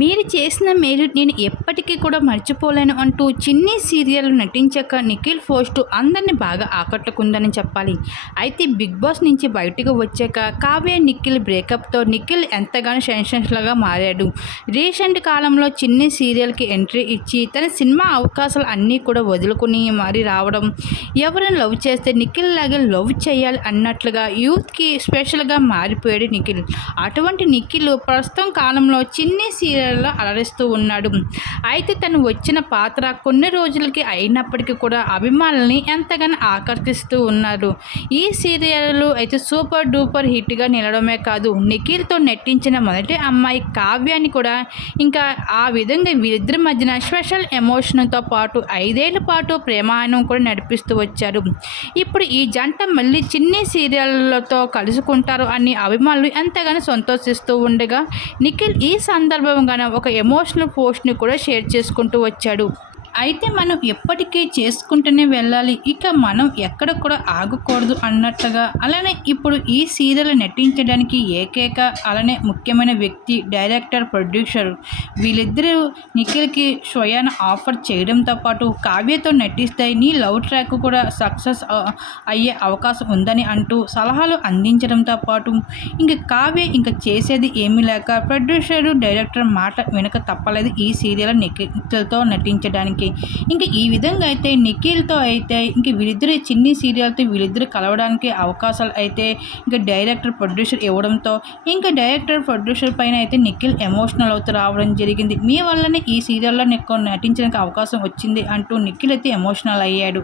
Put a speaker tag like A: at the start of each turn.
A: మీరు చేసిన మేలు నేను ఎప్పటికీ కూడా మర్చిపోలేను అంటూ చిన్ని సీరియల్ నటించాక నిఖిల్ పోస్ట్ అందరిని బాగా ఆకట్టుకుందని చెప్పాలి. అయితే బిగ్ బాస్ నుంచి బయటకు వచ్చాక కావ్య నిఖిల్ బ్రేకప్తో నిఖిల్ ఎంతగానో సెన్షన్స్లాగా మారాడు. రీసెంట్ కాలంలో చిన్ని సీరియల్కి ఎంట్రీ ఇచ్చి తన సినిమా అవకాశాలు అన్నీ కూడా వదులుకుని మరి రావడం ఎవరిని లవ్ చేస్తే నిఖిల్ లాగే లవ్ చేయాలి అన్నట్లుగా యూత్కి స్పెషల్గా మారిపోయాడు నిఖిల్. అటువంటి నిఖిల్ ప్రస్తుతం కాలంలో చిన్ని సీరియల్లో అలరిస్తూ ఉన్నాడు. అయితే తను వచ్చిన పాత్ర కొన్ని రోజులకి అయినప్పటికీ కూడా అభిమానుల్ని ఎంతగానో ఆకర్షిస్తూ ఉన్నారు ఈ సీరియల్ అయితే సూపర్ డూపర్ హిట్గా నిలడమే కాదు నిఖిల్తో నటించిన మొదటి అమ్మాయి కావ్యాన్ని కూడా ఇంకా ఆ విధంగా వీరిద్దరి మధ్యన స్పెషల్ ఎమోషన్తో పాటు ఐదేళ్ళ పాటు ప్రేమాయణం కూడా నడిపిస్తూ వచ్చారు. ఇప్పుడు ఈ జంట మళ్ళీ చిన్ని సీరియళ్ళతో కలుసుకుంటారు అని అభిమానులు ఎంతగానో సంతోషిస్తూ ఉండగా నిఖిల్ ఈ సందర్భంగా మనం ఒక ఎమోషనల్ పోస్ట్ని కూడా షేర్ చేసుకుంటూ వచ్చాడు. అయితే మనం ఎప్పటికీ చేసుకుంటూనే వెళ్ళాలి. ఇక మనం ఎక్కడ కూడా ఆగకూడదు అన్నట్టుగా. అలానే ఇప్పుడు ఈ సీరియల్ నటించడానికి ఏకైక అలానే ముఖ్యమైన వ్యక్తి డైరెక్టర్ ప్రొడ్యూసర్ వీళ్ళిద్దరూ నిఖిల్కి స్వయాన ఆఫర్ చేయడంతో పాటు కావ్యతో నటిస్తే నీ లవ్ ట్రాక్ కూడా సక్సెస్ అయ్యే అవకాశం ఉందని అంటూ సలహాలు అందించడంతో పాటు ఇంక కావ్య ఇంకా చేసేది ఏమీ లేక ప్రొడ్యూసర్ డైరెక్టర్ మాట వెనుక తప్పలేదు ఈ సీరియల్ నిఖిల్తో నటించడానికి. ఇంకా ఈ విధంగా అయితే నిఖిల్తో అయితే ఇంక వీళ్ళిద్దరి చిన్ని సీరియల్తో వీళ్ళిద్దరు కలవడానికి అవకాశాలు అయితే ఇంకా డైరెక్టర్ ప్రొడ్యూసర్ ఇవ్వడంతో ఇంకా డైరెక్టర్ ప్రొడ్యూసర్ పైన అయితే నిఖిల్ ఎమోషనల్ అవుతూ రావడం జరిగింది. మీ వల్లనే ఈ సీరియల్లో నీకు నటించడానికి అవకాశం వచ్చింది అంటూ నిఖిల్ అయితే ఎమోషనల్ అయ్యాడు.